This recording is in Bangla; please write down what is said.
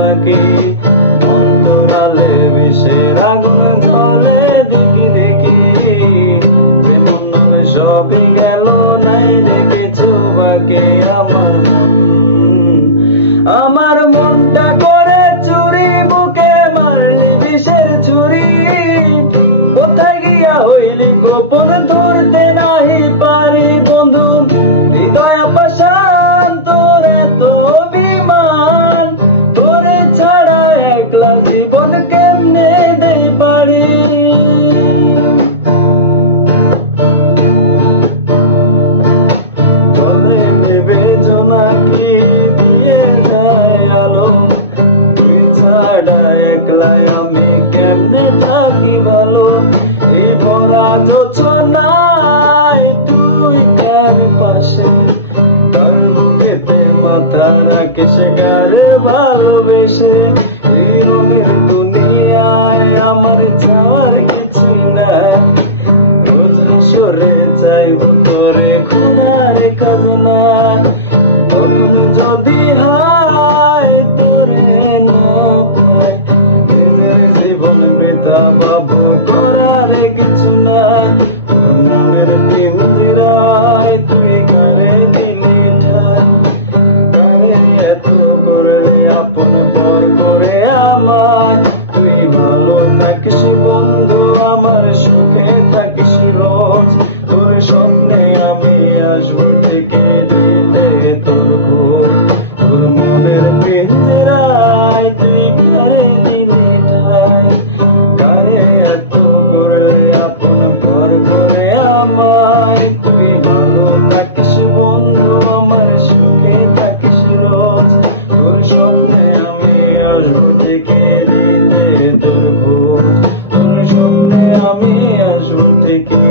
বাকি, অন্তরালে বিষের আগুন জ্বলে দেখি দেখি, প্রেম নামে সবই গেল নাই রে কিছু বাকি। আমার মনটা করে চুরি, বুকে মারলি বিষের ছুরি, কোথায় গিয়া হইলি গোপন ধরতে নাহি পারি বন্ধু। হৃদয় পাষাণ তোর এত অভিমান, তোরে ছাড়া একলা জীবন কেমনে দে পারি। চলে দেবে জোনাকি দিয়ে যায় আলো, তুই ছাড়া একলাই আমি কেমনে থাকি ভালো। এই ভরা জোছনায় তুই কার পাশে, তার বুকেতে মাথা রাখিস কারে ভালোবেসে। এই রঙের দুনিয়ায় আমার চাওয়ার কিছু নাই, রোজ হাসরে চাইব তোরে খুনার খাজনা। বন্ধু যদি হায় তোরে না পায়, নিজের জীবন বৃথা বাবু করার কিছু নাই। তোর নামের পিঞ্জিরায় তুই কারে দিলি ঠাই, কারে এত করলে আপন পর করে আমায়। তুই ভালো থাকিস বন্ধু, আমার সুখে থাকিস রোজ, তোর স্বপ্নে আমি আসবো থেকে দিতে তোর খোঁজ। তোর মনের পিঞ্জিরায় তুই কারে দিলি ঠাই, কারে এত করলে আপন পর করে আমায়। তুই ভালো থাকিস বন্ধু, আমার সুখে থাকিস রোজ, তোর স্বপ্নে আমি আসবো থেকে দিতে তোর খোঁজ। তোর স্বপ্নে আমি আসবো থেকে